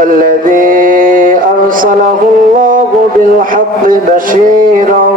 الذي أرسله الله بالحق بشيرا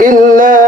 إلا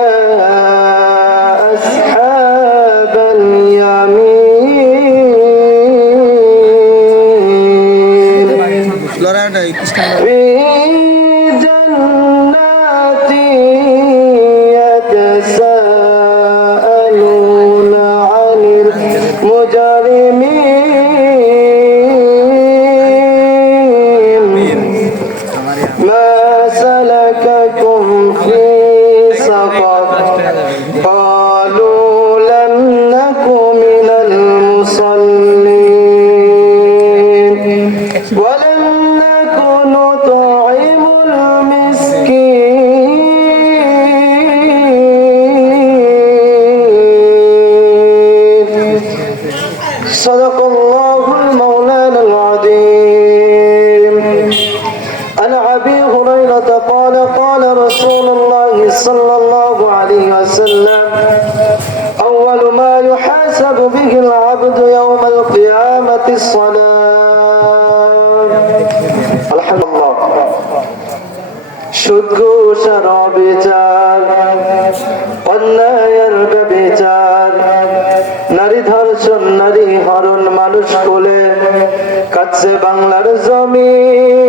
আছে বাংলার জমি।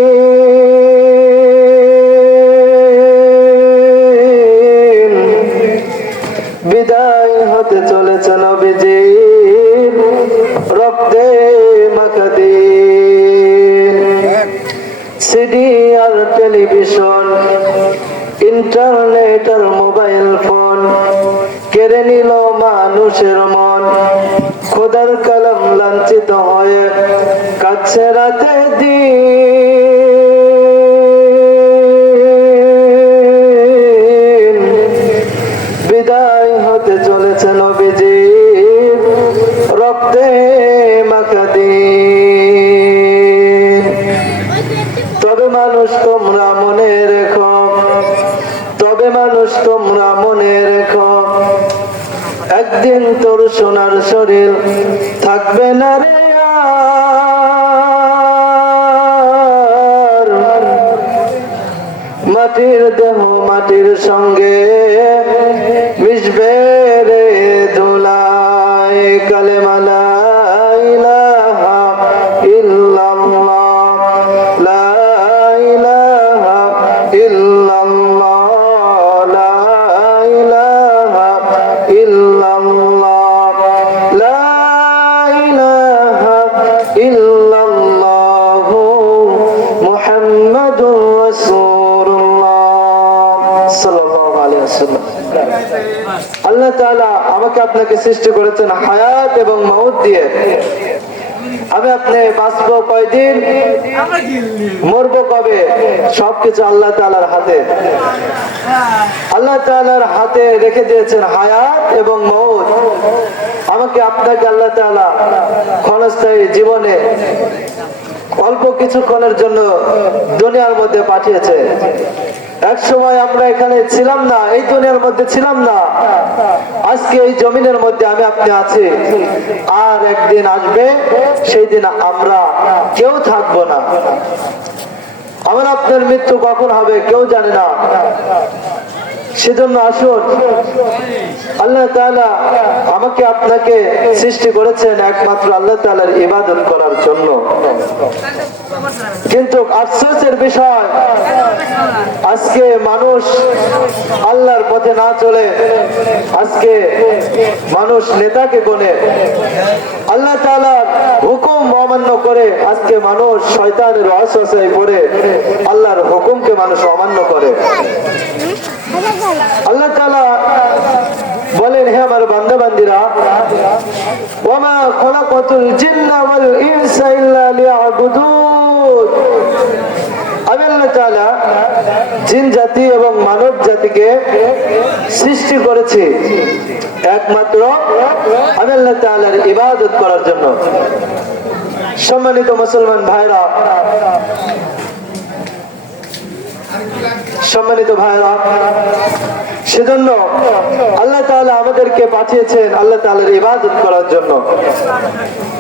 তবে মানুষ তোমরা মনে রেখো। তবে মানুষ তোমরা মনে রেখো। একদিন তোর সোনার শরীর আপনাকে সৃষ্টি করেছেন হায়াত এবং মৌত দিয়ে। আমি আপনি বাঁচবো কয়দিন? মরবো কবে? সবকিছু আল্লাহ তাআলার হাতে। আল্লাহ তাআলার হাতে রেখে দিয়েছেন হায়াত এবং মৌত আমাকে আপনাকে আল্লাহ তাআলা ক্ষণস্থায়ী জীবনে অল্প কিছুক্ষণের জন্য দুনিয়ার মধ্যে পাঠিয়েছে। এক সময় আমরা এখানে ছিলাম না, এই দুনিয়ার মধ্যে ছিলাম না। আজকে এই জমিনের মধ্যে আমি আপনি আছি। আর একদিন আসবে, সেই দিন আমরা কেউ থাকব না। আমার আপনার মৃত্যু কখন হবে কেউ জানে না। সেজন্য আসুন। আল্লাহ তাআলা আমাকে আপনাকে সৃষ্টি করেছেন একমাত্র আল্লাহ তাআলার ইবাদত করার জন্য। কিন্তু আফসোসের বিষয়, আজকে মানুষ আল্লাহর পথে না চলে, আজকে মানুষ নেতাকে কোনে আল্লাহ তাআলার হুকুম অমান্য করে আজকে মানুষ শয়তানের অশ্বাসায় পড়ে, আল্লাহর হুকুমকে মানুষ অমান্য করে আল্লাহ তাআলা বলেন হে আমার বান্দা বান্দিরা ওমা খলাকাতুল জিন্না ওয়াল ইনসা ইল্লা লিয়াবুদুন আমি আল্লাহ তাআলা জিন জাতি এবং জাতিকে সৃষ্টি করেছি একমাত্র আমি ইবাদত করার জন্য। সম্মানিত মুসলমান ভাইরা, সম্মানিত ভাইরা, সেজন্য আল্লাহ তাআলা আমাদেরকে পাঠিয়েছেন আল্লাহ তাআলার ইবাদত করার জন্য।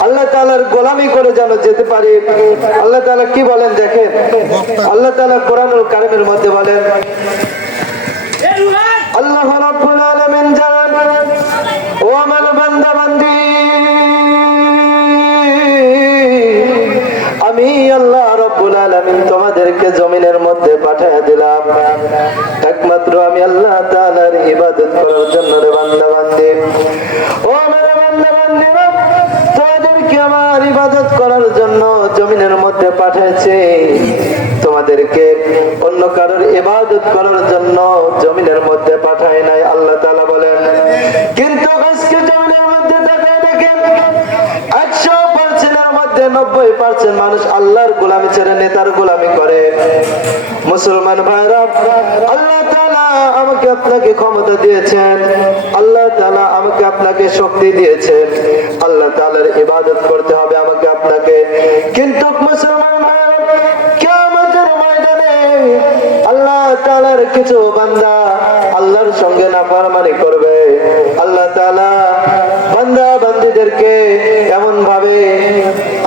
আল্লাহ তাআলার গোলামি করে যেন যেতে পারি। আল্লাহ তাআলা কি বলেন দেখেন? আল্লাহ তাআলা কোরআনুল কারিমের মধ্যে বলেন আমি আল্লাহ রব্বুল আলামিন তোমাদেরকে জমিনের মধ্যে পাঠিয়ে দিলাম। একমাত্র আমি আল্লাহ তাআলার ইবাদত করার জন্য রে বান্দা বান্দি ও আমার বান্দা তোমাদেরকে আমার ইবাদত করার জন্য জমিনের মধ্যে পাঠিয়েছি। তোমাদেরকে অন্য কারোর ইবাদত করার জন্য জমিনের মধ্যে পাঠায় নাই, আল্লাহ তাআলা বলেন। কিন্তু আজকে জমিনের মধ্যে পার্সেন্টের মধ্যে নব্বই পার্সেন্ট মানুষ আল্লাহর গোলামি ছেড়ে নেতার গোলামি করে। মুসলমান ভাইরা আল্লাহ আমাকে আপনাকে ক্ষমতা দিয়েছেন, আল্লাহ তাআলা আমাকে আপনাকে শক্তি দিয়েছেন, আল্লাহ তাআলার ইবাদত করতে হবে আমাকে আপনাকে। কিন্তু মুসলমান তাআলার কিছু বান্দা আল্লাহর সঙ্গে নাফারমানি করবে। আল্লাহ তালা বান্দা বান্দিদেরকে এমন ভাবে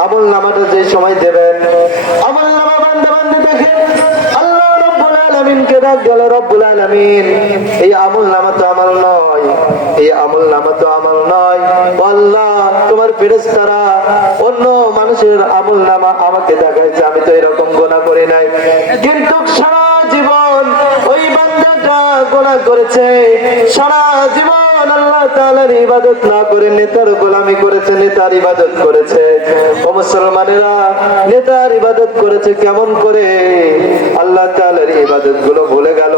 আমল নামাটা যে সময় দেবেন আমল নামা বান্দা বান্দি দেখে আল্লাহ রব্বুল আলমিনকে ডাক গেল রব্বুল আলমিন, এই আমল নামা তো আমল নয়। এই আমল নামা তো আমল নয়। আল্লাহ, তোমার ফেরেস্তারা অন্য মানুষের আমল নামা আমাকে দেখাইছে, আমি তো এরকম গোনা করি নাই। কিন্তু সারা জীবন গোনা করেছে। সারা জীবন আল্লাহ তাআলার ইবাদত না করে নেতার গোলামি করেছে, নেতার ইবাদত করেছে। ও মুসলমানেরা, নেতার ইবাদত করেছে কেমন করে? আল্লাহ তাআলার ইবাদতগুলো ভুলে গেল।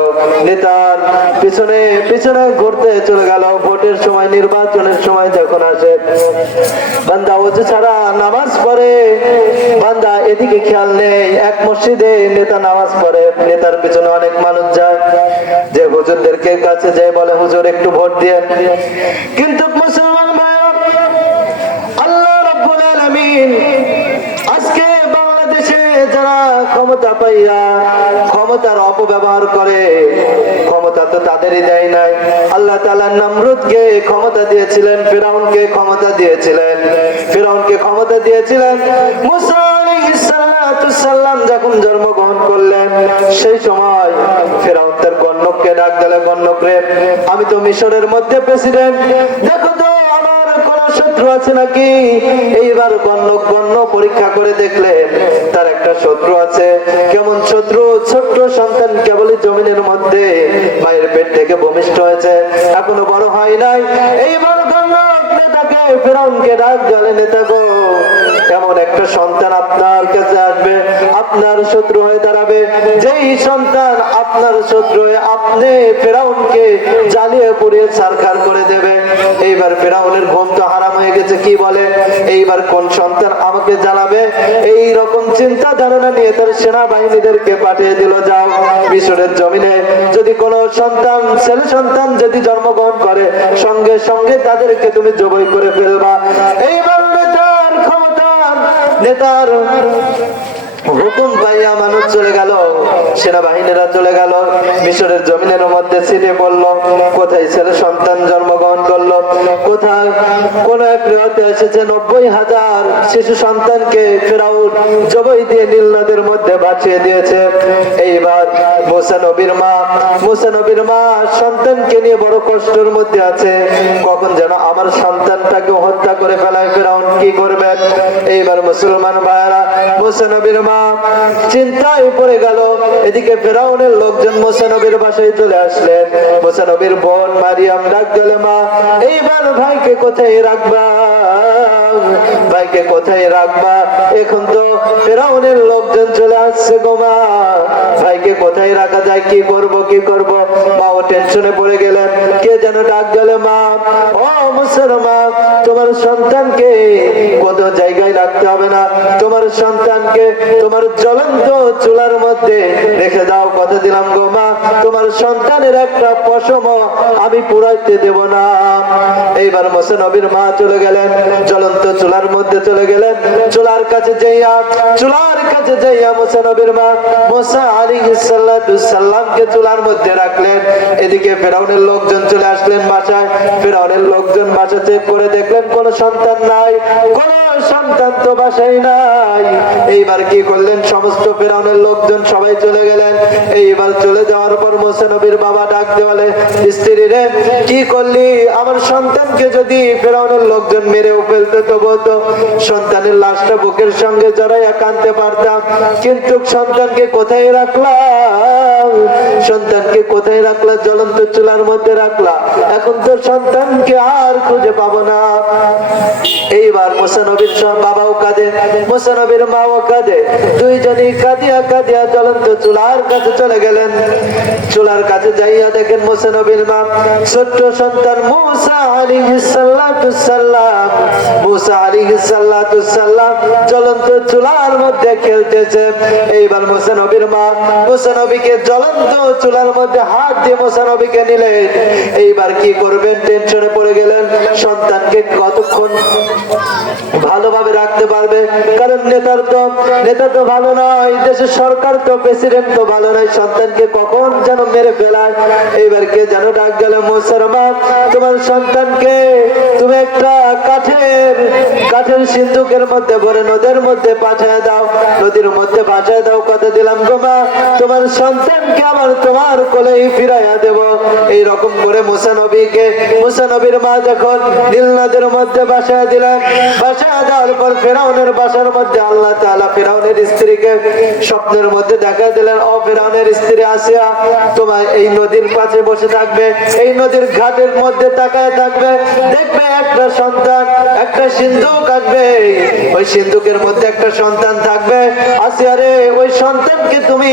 নেতার পিছনে পিছনে ঘুরতে চলে গেল। ভোটের সময়, নির্বাচনের সময় যখন আসে, বান্দা ওজু ছাড়া নামাজ পড়ে। বান্দা এদিকে খেয়াল নেই, এক মসজিদে নেতা নামাজ পড়ে। নেতার পিছনে অনেক মানুষ যায়। হুজুরদেরকে কাছে যায় বলে, হুজুর, একটু ভোট দিয়ে। কিন্তু মুসলমান আল্লাহ রাব্বুল আলামিন আজকে বাংলাদেশে যারা ক্ষমতা পাইয়া ক্ষমতার অপব্যবহার করে, ক্ষমতা তো তাদেরই দেয় নাই। আল্লাহ তাআলা নমরুদকে ক্ষমতা দিয়েছিলেন, ফিরাউনকে ক্ষমতা দিয়েছিলেন, ফিরাউনকে ক্ষমতা দিয়েছিলেন। মুসা আলাইহিস যখন জন্মগ্রহণ করলেন, সেই সময় ফেরাউন তার ডাক দিলে গণ্যক রে আমি তো মিশরের মধ্যে প্রেসিডেন্ট দেখো তো, আমার কোন শত্রু আছে নাকি? এইবার পরীক্ষা করে তার একটা শত্রু আছে। কেমন শত্রু? ছোট্ট সন্তান কেবলই জমিনের মধ্যে মায়ের পেট থেকে ভূমিষ্ঠ হয়েছে। এখনও বড় হয় নাই। এইবার গণ্য নেতাকে, ফেরাউনকে ডাক গেলে নেতা গো এমন একটা সন্তান আপনার কাছে আসবে? আপনার শত্রু হয়ে দাঁড়াবে। যেই সন্তান আপনার শত্রু হয়ে আপনি ফেরাউনকে জ্বালিয়ে পুড়িয়ে সারখার করে দেবে। এইবার ফেরাউনের ঘুম তো হারাম হয়ে গেছে, কি বলে? এইবার কোন সন্তান আমাকে জ্বালাবে? এই রকম চিন্তা ধারণা নিয়ে তার সেনাবাহিনীদেরকে পাঠিয়ে দিল, যাও। মিশরের জমিনে যদি কোন সন্তান, ছেলে সন্তান যদি জন্মগ্রহণ করে, সঙ্গে সঙ্গে তাদেরকে তুমি জবই করে ফেলবা। এইবার নেতার ক্ষমতা নেতার হুকুম পাইয়া মানুষ চলে গেল, সেনাবাহিনীরা চলে গেল, মিশরের জমিনের মধ্যে ছিটে পড়ল, কোথায় ছেলে সন্তান জন্মগ্রহণ করল, কোথায় কোন এক রেওয়াতে এসেছে নব্বই হাজার শিশু সন্তানকে ফেরাউন জবই দিয়ে নীল নদের মধ্যে বাঁচিয়ে দিয়েছে। এইবার মোসা নবীর মা, মোসা নবীর মা সন্তানকে নিয়ে বড় কষ্টের মধ্যে আছে। কখন যেন আমার সন্তানটাকে হত্যা করে ফেলায় ফেরাউন কি করবেন এইবার মুসলমান ভাইরা মোসা নবীর মা চিন্তায় পড়ে গেল। এদিকে ফেরাউনের লোকজন মোসানবীর বাসায় চলে আসলেন। মোসানবীর বোন মারিয়াম ডাক গেলে মা, এইবার ভাইকে কোথায় রাখবা? ভাইকে কোথায় রাখবা? এখন তো ফেরাউনের লোকজন চলে আসছে গো মা। ভাইকে কোথায় রাখা যায়? কি করব কি করব? মা ও টেনশনে পড়ে গেলেন। কে যেন ডাক গেল, মা? ও মুসলমান, তোমার সন্তানকে কোন জায়গায় রাখতে হবে না। তোমার সন্তানকে তোমার জ্বলন্ত চুলার মধ্যে রেখে দাও। কথা দিলাম গো মা, তোমার সন্তানের একটা পশম আমি পুরাইতে দেব না। এইবার মোসে নবীর মা চলে গেলেন। জ্বলন্ত চুলার মধ্যে চলে গেলেন। চুলার কাছে যাইয়া, চুলার কাছে যাইয়া মোসা নবীর মা, মোসা আলী সাল্লামকে চুলার মধ্যে রাখলেন। এদিকে ফেরাউনের লোকজন চলে আসলেন বাসায়। ফেরাউনের লোকজন বাসা চেক করে দেখলেন, কোনো সন্তান নাই, কোন সন্তান তো বাসায় নাই। এইবার কি করলেন? সমস্ত ফেরাউনের লোকজন সবাই চলে গেলেন। এইবার চলে যাওয়ার পর মোসা বাবা ডাক দেওয়ালে স্ত্রী রে, কি করলি? আমার সন্তানকে যদি ফেরাউনের লোকজন মেরেও ফেলতে তো সন্তানের লাশটা বুকের সঙ্গে জড়াইয়া কানতে পারতাম। কিন্তু সন্তানকে কোথায় রাখলাম? সন্তানকে কোথায় রাখলা জ্বলন্ত চুলার মধ্যে রাখলা এখন তো সন্তানকে আর খুঁজে পাবো না। এইবার মোসানবীর বাবাও কাঁদে মোসানবীর মাও কাঁদে। দুইজনই কাঁদিয়া কাঁদিয়া জ্বলন্ত চুলার কাছে চলে গেলেন। চুলার কাছে যাইয়া দেখেন মোসানবীর মা, ছোট্ট সন্তান মুসা আলী সাল্লাম মুসা আলী সাল্লাম জ্বলন্ত চুলার মধ্যে খেলতেছে। এইবার মা জ্বলন্ত চুলার মধ্যে হাত দিয়ে এইবার কি করবেন? টেনশনে পড়ে গেলেন। সন্তানকে কতক্ষণ ভালোভাবে রাখতে পারবে? কারণ নেতার তো, নেতা তো ভালো নয়, দেশের সরকার তো, প্রেসিডেন্ট তো ভালো নয়। সন্তানকে কখন যেন মেরে ফেলায়? এইবার কে যেন ডাক গেল, মুসলমান, তোমার সন্তানকে তুমি একটা কাঠের কাঠের সিন্ধুকের মধ্যে ভরে নদীর মধ্যে পাঠায় দাও। নদীর মধ্যে পাঠায় দাও, কথা দিলাম, গোমা। তোমার সন্তানকে আমার তোমার কোলেই ফিরাইয়া দেব। এই রকম করে মুসা নবীকে, মুসা নবীর মা যখন নীল নদের মধ্যে বাসায় দিলেন, বাসায় দেওয়ার পর ফেরাউনের বাসার মধ্যে আল্লাহ তাআলা ফেরাউনের স্ত্রীকে স্বপ্নের মধ্যে দেখা দিলেন, ও ফেরাউনের স্ত্রী আসিয়া, তোমার এই নদীর পাশে বসে থাকবে, এই নদীর ঘাটের মধ্যে তাকায় থাকবে, দেখবে একটা সন্তান, একটা সিন্ধুক আসবে ওই সিন্ধুকের মধ্যে একটা সন্তান থাকবে। আসিয়া রে, ওই সন্তানকে তুমি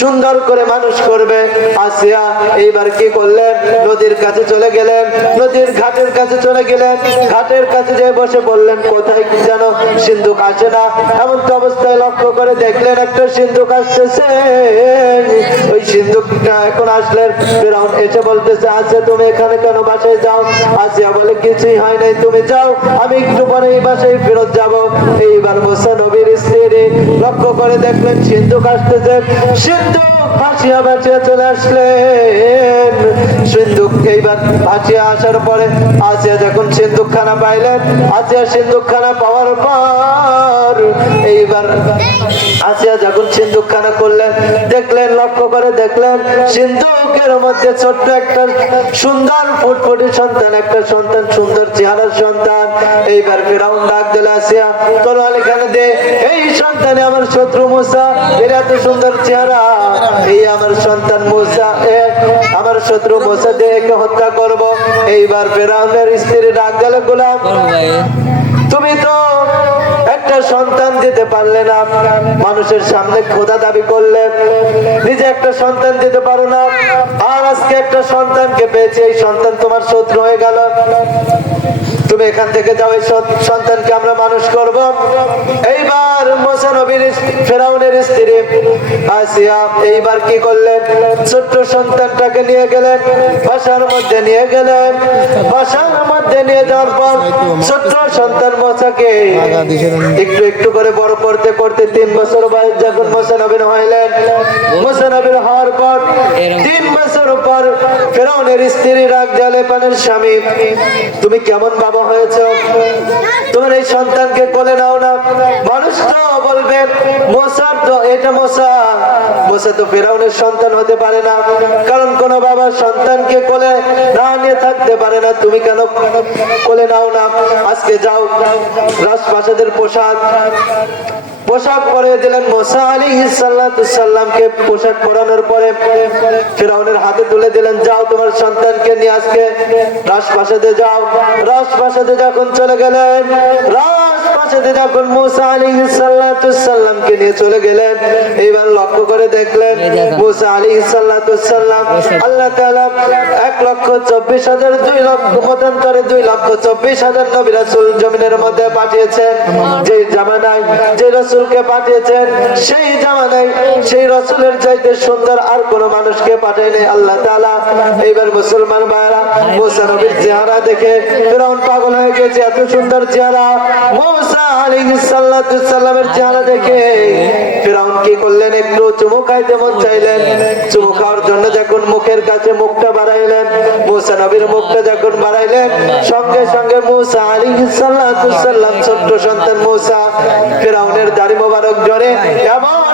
সুন্দর করে মানুষ করবে? আসিয়া এইবার কি করলেন? নদীর কাছে চলে গেলেন। নদীর ঘাটের কাছে চলে গেলেন। ঘাটের কাছে যে বসে বললেন, কোথায় কি যেন সিন্ধুক আসে না? এমন তো অবস্থায় লক্ষ্য করে দেখলেন, একটা সিন্ধুক আসতেছে। ওই সিন্ধুকটা এখন আসলেন। ফেরাউন এসে বলতেছে আছে তুমি এখানে কেন বাসায় যাও? আসিয়া বলে, কিছুই হয় নাই, তুমি যাও। আমি একটু পরে এই বাসায় ফেরত যাব। এইবার মোসা নবীর স্ত্রী লক্ষ্য করে দেখলেন সিন্ধু কাশতেছে। সিন্ধু ভাসিয়া ভাসিয়া চলে আসলেন। সিন্ধুক এইবার ভাসিয়া আসার পরে আসিয়া যখন সিন্ধুক খানা পাইলেন, আসিয়া সিন্ধুক খানা পাওয়ার পর এইবার আসিয়া যখন সিন্ধুক খানা করলেন দেখলেন লক্ষ্য করে দেখলেন সিন্ধুকের মধ্যে ছোট্ট একটা সুন্দর ফুটফুটি সন্তান একটা সন্তান সুন্দর চেহারার সন্তান। এইবার ফেরাউন ডাক দিলে আসিয়া তরোয়াল এখানে দে। এই সন্তানে আমার শত্রু মুসা এর এত সুন্দর চেহারা। এই আমার সন্তান মুসা আমার শত্রু মুসা দিয়ে একে হত্যা করব। এইবার ফেরাউনের স্ত্রী ডাক গেলে গোলাম তুমি তো একটা সন্তান দিতে পারলে না। মানুষের সামনে খোদা দাবি করলে। নিজে একটা সন্তান দিতে পারো না। আর আজকে একটা সন্তানকে পেয়েছে, এই সন্তান তোমার শত্রু হয়ে গেল। তুমি এখান থেকে যাও, এই সন্তানকে আমরা মানুষ করব। এইবার মোসা ফেরাউনের স্ত্রী আসিয়া এইবার কি করলেন? ছোট্ট সন্তানটাকে নিয়ে গেলেন, বাসার মধ্যে নিয়ে গেলেন। বাসার মধ্যে নিয়ে যাওয়ার পর ছোট্ট সন্তান মোসাকে একটু একটু করে বড় করতে করতে তিন বছর বয়স যখন মোসা হইলেন, মোসা হওয়ার পর তিন বছর পর ফেরাউনের স্ত্রী রাগ জালে পানের স্বামী, তুমি কেমন বাবা হয়েছ তোমার এই সন্তানকে কোলে নাও না। মানুষ তো বলবে, মোসার তো, এটা মোসা মোসা তো ফেরাউনের সন্তান হতে পারে না। কারণ কোন বাবা সন্তানকে কোলে না নিয়ে থাকতে পারে না। তুমি কেন কোলে নাও না? আজকে যাও, রাজপ্রাসাদের পোশাক পোশাক পরে দিলেন মোসা আলী সাল্লামকে পোশাক পরানোর পরে ফেরাউনের হাতে তুলে দিলেন, যাও তোমার সন্তানকে নিয়ে আজকে রাজপ্রাসাদে যাও। রাজপ্রাসাদে যখন চলে গেলেন রাজপ্রাসাদে যখন মোসা আলী সাল্লামকে নিয়ে চলে গেলেন এইবার লক্ষ্য করে দেখলেন মোসা আলী সাল্লাম আল্লাহ এক লক্ষ চব্বিশ হাজার দুই লক্ষ মতান্তরে দুই লক্ষ চব্বিশ হাজার নবী রাসূল জমিনের মধ্যে পাঠিয়েছেন। যে জামানায় যে রসুলকে পাঠিয়েছেন সেই জামানায় সেই রসুলের চাইতে সুন্দর আর কোন মানুষকে পাঠায়নি আল্লাহ তাআলা। এইবার মুসলমান ভাইরা মুসা নবীর চেহারা দেখে ফেরাউন পাগল হয়ে গেছে এত সুন্দর চেহারা। মুসা আলাইহিস চেহারা দেখে ফেরাউন করলেন? একটু চুমু খাইতে চাইলেন। চুমু খাওয়ার জন্য যখন মুখের কাছে মুখটা বাড়াইলেন, মুসা নবীর মুখটা যখন বাড়াইলেন, সঙ্গে সঙ্গে মুসা আলাইহিস সালাতু ছোট্ট সন্তান মুসা ফিরাউনের দাড়ি মোবারক জোরে এমন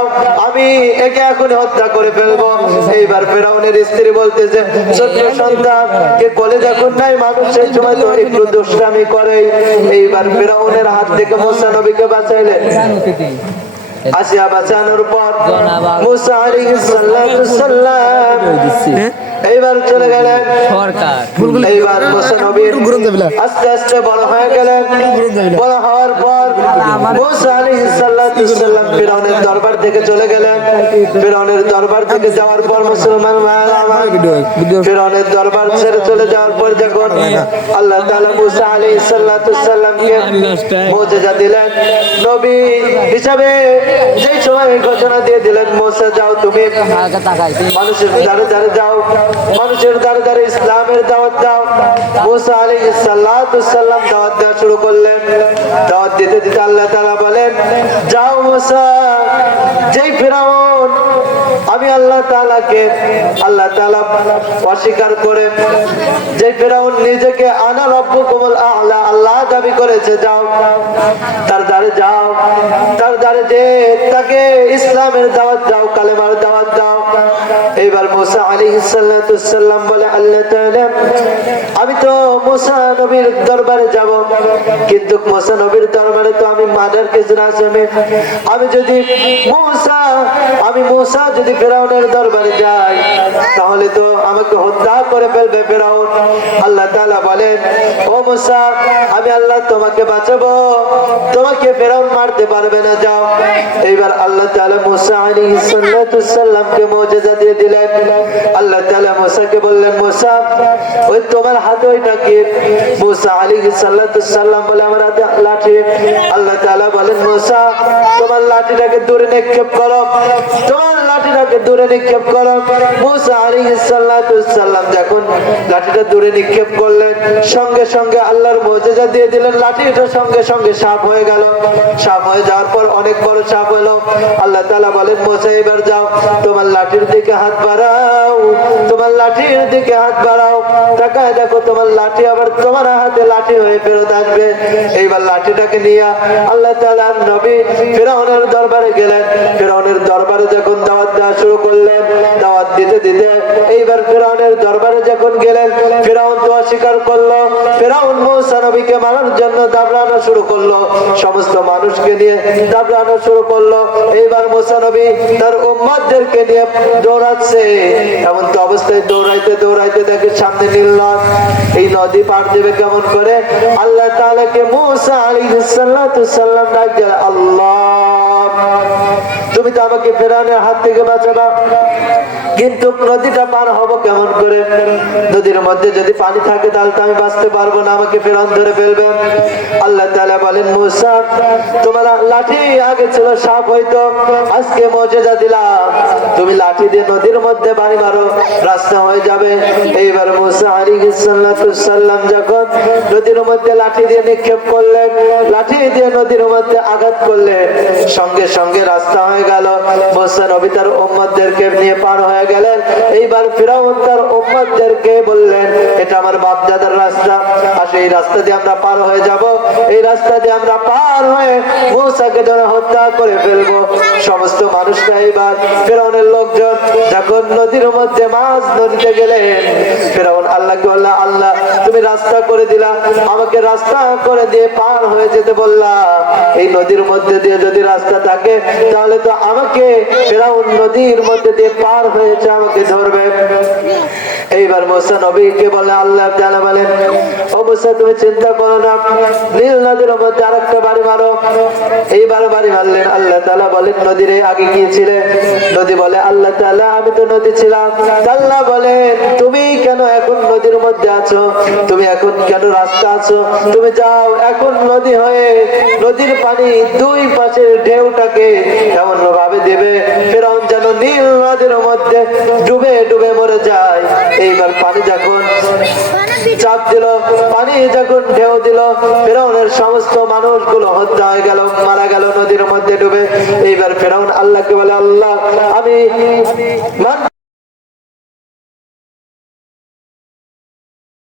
আমি একে এখন হত্যা করে ফেলব। এইবার ফেরাউনের স্ত্রী বলতেছে ছোট্ট সন্তান কে কলে যখন নাই মানুষ সেই সময় তো একটু দুষ্টামি করে এইবার ফেরাউনের হাত থেকে মোসা নবীকে বাঁচাইলেন। আসিয়া বাঁচানোর পর মুসা আলাইহিস সালাতু সাল্লাম এইবার চলে গেলেন। সরকার। এইবার মুসা নবী আস্তে আস্তে বড় হয়ে গেলেন। বড় হওয়ার পর মুসা আলাইহিস সালাতু সাল্লাম ফিরআউনের দরবার থেকে চলে গেলেন। ফিরআউনের দরবার থেকে যাওয়ার পর মুসলমান ভাইরা দরবার ছেড়ে চলে যাওয়ার পর যখন আল্লাহ তাআলা মুসা আলাইহিস সালাতু সাল্লামকে মুজিজা দিলেন। নবী হিসাবে যেই সময় ঘোষণা দিয়ে দিলেন মুসা যাও তুমি। মানুষের দ্বারে দ্বারে যাও মানুষের দ্বারে দ্বারে ইসলামের দাওয়াত দাও। মুসা সালাতু সাল্লাম দাওয়াত দেওয়া শুরু করলেন। দাওয়াত দিতে দিতে আল্লাহ তাআলা বলেন, যাও মুসা, যেই ফিরাউন, আমি আল্লাহ তাআলাকে, আল্লাহ তাআলা অস্বীকার করে যে ফিরাউন নিজেকে আনা রব্বুকুমুল আ'লা, আল্লাহ দাবি করেছে, যাও। তার দ্বারে যাও, তার দ্বারে যে তাকে ইসলামের দাওয়াত দাও, কালেমার দাওয়াত দাও। আমি তো মুসা নবীর দরবারে যাব, কিন্তু মুসা নবীর দরবারে তো আমি মাদার কিছু না আমি যদি মুসা, আমি মুসা যদি ফেরাউনের দরবারে যাই তাহলে তো আমাকে হত্যা করে ফেলবে ফেরাউন। আল্লাহ তাআলা বলেন, ও মুসা, আমি আল্লাহ তোমাকে বাঁচাবো। তোমাকে ফেরাউন মারতে পারবে না, যাও। এইবার আল্লাহ তাআলা মুসা সালাতু সাল্লামকে মুজিজা দিয়ে দিলেন। আল্লাহ তাআলা মুসাকে বললেন, মুসা, ওই তোমার হাতে ওইটা কি? মুসা সালাতু সাল্লাম বলে, আমার হাতে লাঠি। আল্লাহ তাআলা বলেন, মুসা, তোমার লাঠিটাকে দূরে নিক্ষেপ করো। তোমার লাঠিটাকে দূরে নিক্ষেপ করো। মুসা আলাইহিস সালাতু যখন লাঠিটা দূরে নিক্ষেপ করলেন, সঙ্গে সঙ্গে আল্লাহর মুজিজা দিয়ে দিলেন, লাঠিটা সঙ্গে সঙ্গে সাপ হয়ে গেল। সাপ হয়ে যাওয়ার পর অনেক বড় সাপ হলো। আল্লাহ তাআলা বলেন, মুসা, এবার যাও, তোমার লাঠির দিকে হাত বাড়াও, তোমার লাঠি দিকে হাত বাড়াও। তাকায় দেখো, তোমার লাঠি আবার তোমার হাতে লাঠি হয়ে ফেরত আসবে। এইবার লাঠিটাকে নিয়ে আল্লাহ তাআলা নবী ফেরাউনের দরবারে গেলেন। ফেরাউনের দরবারে দেওয়া শুরু করলেন দাওয়াত দিতে দিতে এইবার ফেরাউনের দরবারে যখন গেলেন, ফেরাউন তো অস্বীকার করল। ফেরাউন মৌসা নবীকে মারার জন্য দাবড়ানো শুরু করল। সমস্ত মানুষকে নিয়ে দাবড়ানো শুরু করল। এইবার মৌসা নবী তার উম্মাদদেরকে নিয়ে দৌড়াচ্ছে। এমন তো অবস্থায় দৌড়াইতে দৌড়াইতে দেখে সামনে নীল নদ এই নদী পার দেবে কেমন করে? আল্লাহ তাআলাকে মূসা আলাইহিস সালাতু সাল্লাম ডাক আল্লাহ। তুমি তো আমাকে ফেরানের হাত থেকে বাঁচাবা কিন্তু নদীটা পার হব কেমন করে? নদীর মধ্যে যদি পানি থাকে তাহলে তো আমি বাঁচতে পারব না, আমাকে ফেরান ধরে ফেলবে। আল্লাহ তাআলা বলেন, মুসা, তোমার লাঠি আগে ছিল সাপ হইতো, আজকে মজেজা দিলাম। তুমি লাঠি দিয়ে নদীর মধ্যে বাড়ি মারো, রাস্তা হয়ে যাবে। এইবার মুসা সালাতু সাল্লাম যখন নদীর মধ্যে লাঠি দিয়ে নিক্ষেপ করলেন, লাঠি দিয়ে নদীর মধ্যে আঘাত করলেন, সঙ্গে সঙ্গে রাস্তা হয়ে মুসা নবী তার উম্মতদেরকে নিয়ে পার হয়ে গেলেন। এইবার ফিরাউন তার উম্মতদেরকে বললেন, এটা আমার বাপদাদার রাস্তা। এই রাস্তা দিয়ে আমরা পার হয়ে যাব। এই রাস্তা দিয়ে আমরা পার হয়ে মুসাকে ধরে হত্যা করে ফেলব, সমস্ত মানুষরা এইবার ফেরাউনের লোকজন যখন নদীর মধ্যে মাছ নদীতে গেলেন। ফেরাউন আল্লাহকে বললা, আল্লাহ, তুমি রাস্তা করে দিলা, আমাকে রাস্তা করে দিয়ে পার হয়ে যেতে বললা। এই নদীর মধ্যে দিয়ে যদি রাস্তা থাকে, তাহলে তো আমাকে ফেরাউন নদীর মধ্যে দিয়ে পার হয়েছে, আমাকে ধরবে। এইবার মোসা নবীকে বলে, আল্লাহ তাআলা বলেন, ও মোসা, তুমি চিন্তা করো না। নীল নদীর মধ্যে আরেকটা বাড়ি মারো। এইবার বাড়ি মারলেন, আল্লাহ তাআলা বলেন, নদীর আগে কি ছিলে? নদী বলে, আল্লাহ তাআলা, আমি তো নদী ছিলাম। আল্লাহ বলে, তুমি কেন এখন নদীর মধ্যে আছো? তুমি এখন কেন রাস্তা আছো? তুমি যাও, এখন নদী হয়ে নদীর পানি দুই পাশের ঢেউটাকে এমন ভাবে দেবে। ফেরাউন যেন নীল নদীর মধ্যে ডুবে ডুবে মরে যায়। এইবার পানি যখন চাপ দিল, পানি যখন ঢেউ দিল, ফেরাউনের সমস্ত মানুষগুলো হত্যা হয়ে গেল, মারা গেল, নদীর মধ্যে ডুবে। এইবার ফেরাউন আল্লাহকে বলে, আল্লাহ, আমি